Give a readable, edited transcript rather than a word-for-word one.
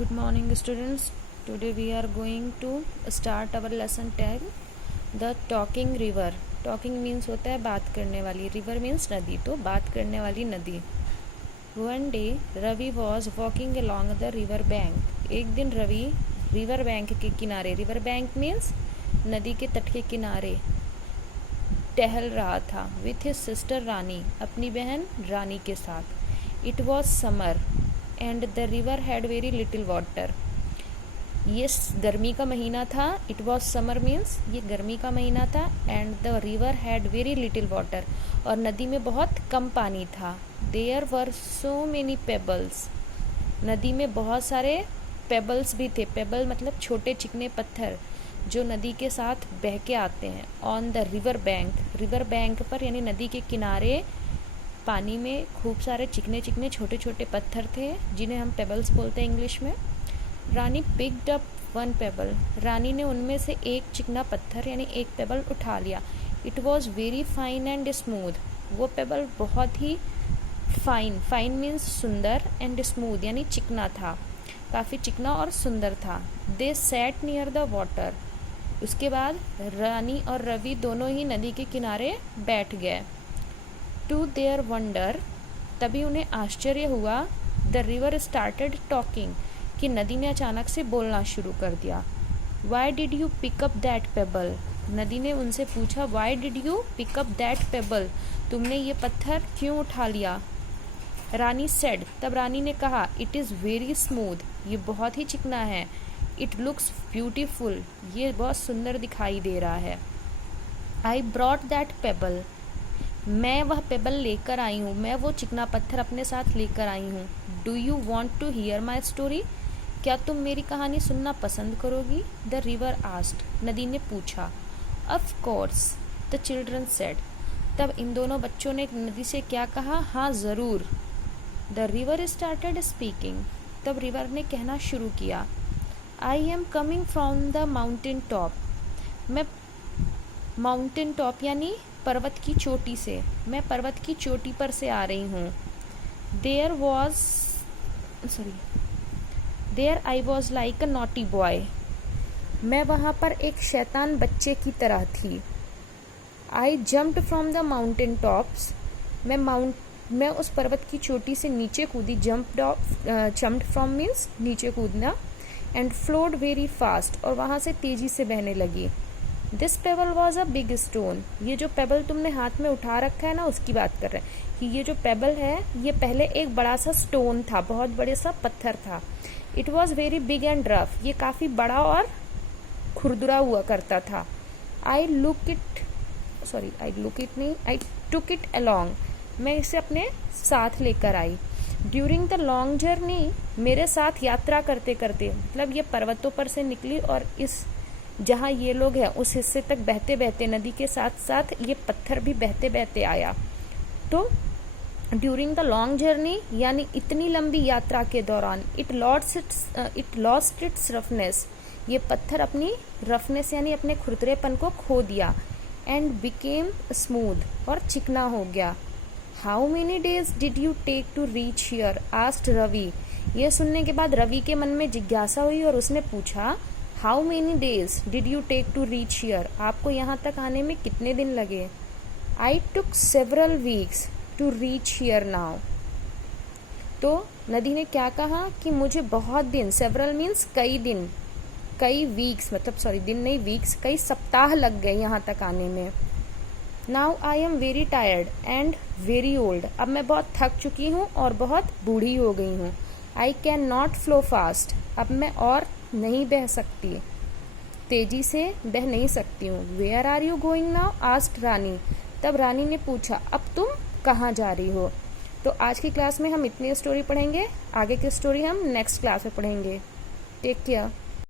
Good morning students. Today we are going to start our lesson 10, the talking river. Talking means होता है बात करने वाली, river means नदी, तो बात करने वाली नदी. One day Ravi was walking along the river bank. एक दिन रवि river bank के किनारे, river bank means नदी के तट के किनारे टहल रहा था with his sister रानी, अपनी बहन रानी के साथ. It was summer and the river had very little water. ये गर्मी का महीना था. It was summer means ये गर्मी का महीना था. And the river had very little water. और नदी में बहुत कम पानी था. There were so many pebbles. नदी में बहुत सारे pebbles भी थे. Pebble मतलब छोटे चिकने पत्थर जो नदी के साथ बह के आते हैं. On the river bank. River bank पर यानी नदी के किनारे पानी में खूब सारे चिकने चिकने छोटे छोटे पत्थर थे जिन्हें हम पेबल्स बोलते हैं इंग्लिश में. रानी पिक्ड अप वन पेबल. रानी ने उनमें से एक चिकना पत्थर यानी एक पेबल उठा लिया. It was very fine and smooth. वो पेबल बहुत ही फाइन, फाइन मीन्स सुंदर, एंड स्मूथ यानी चिकना था, काफ़ी चिकना और सुंदर था. दे सैट नियर द वाटर. उसके बाद रानी और रवि दोनों ही नदी के किनारे बैठ गए. टू देयर वंडर, तभी उन्हें आश्चर्य हुआ. द रिवर स्टार्टेड टॉकिंग, कि नदी ने अचानक से बोलना शुरू कर दिया. Why did you pick up that pebble. नदी ने उनसे पूछा why did you pick up that pebble, तुमने ये पत्थर क्यों उठा लिया. रानी सेड, तब रानी ने कहा इट इज़ वेरी स्मूथ, ये बहुत ही चिकना है. इट लुक्स ब्यूटीफुल, ये बहुत सुंदर दिखाई दे रहा है. आई ब्रॉट दैट पेबल, मैं वह पेबल लेकर आई हूँ, मैं वो चिकना पत्थर अपने साथ लेकर आई हूँ. Do you want to hear my story, क्या तुम मेरी कहानी सुनना पसंद करोगी. द रिवर आस्क्ड, नदी ने पूछा. Of course, the children said, तब इन दोनों बच्चों ने नदी से क्या कहा, हाँ ज़रूर. द रिवर स्टार्टेड स्पीकिंग, तब रिवर ने कहना शुरू किया. I am coming from the mountain top, मैं माउंटेन टॉप यानी पर्वत की चोटी से, मैं पर्वत की चोटी पर से आ रही हूँ. There I was like a naughty boy, मैं वहाँ पर एक शैतान बच्चे की तरह थी. I jumped from the mountain tops, मैं उस पर्वत की चोटी से नीचे कूदी. जम्प्ड फ्रॉम मीन्स नीचे कूदना. एंड फ्लोड वेरी फास्ट, और वहाँ से तेजी से बहने लगी. This payable was a big stone, ये जो पेबल तुमने हाथ में उठा रखा है ना, उसकी बात कर रहे हैं कि ये जो पेबल है ये पहले एक बड़ा सा स्टोन था, बहुत बड़े सा पत्थर था. It was very big and rough, ये काफ़ी बड़ा और खुरदुरा हुआ करता था. आई टुक इट अलॉन्ग, मैं इसे अपने साथ लेकर आई. ड्यूरिंग द लॉन्ग जर्नी, मेरे साथ यात्रा करते करते, मतलब ये पर्वतों पर से निकली और इस जहाँ ये लोग हैं उस हिस्से तक बहते बहते नदी के साथ साथ ये पत्थर भी बहते बहते आया. तो ड्यूरिंग द लॉन्ग जर्नी यानी इतनी लंबी यात्रा के दौरान, इट लॉस्ट इट्स रफनेस, ये पत्थर अपनी रफनेस यानी अपने खुरदरेपन को खो दिया. एंड बिकेम स्मूथ, और चिकना हो गया. How many days did you take to reach here, asked Ravi. ये सुनने के बाद रवि के मन में जिज्ञासा हुई और उसने पूछा how many days did you take to reach here, आपको यहाँ तक आने में कितने दिन लगे. I took several weeks to reach here now, तो नदी ने क्या कहा कि मुझे बहुत दिन, सेवरल मीन्स कई दिन, कई वीक्स मतलब दिन नहीं वीक्स, कई सप्ताह लग गए यहाँ तक आने में. Now I am very tired and very old, अब मैं बहुत थक चुकी हूँ और बहुत बूढ़ी हो गई हूँ. I can not flow fast, अब मैं और नहीं बह सकती, तेजी से बह नहीं सकती हूँ. Where are you going now, asked Rani, तब रानी ने पूछा अब तुम कहाँ जा रही हो. तो आज की क्लास में हम इतनी स्टोरी पढ़ेंगे, आगे की स्टोरी हम नेक्स्ट क्लास में पढ़ेंगे. Take care.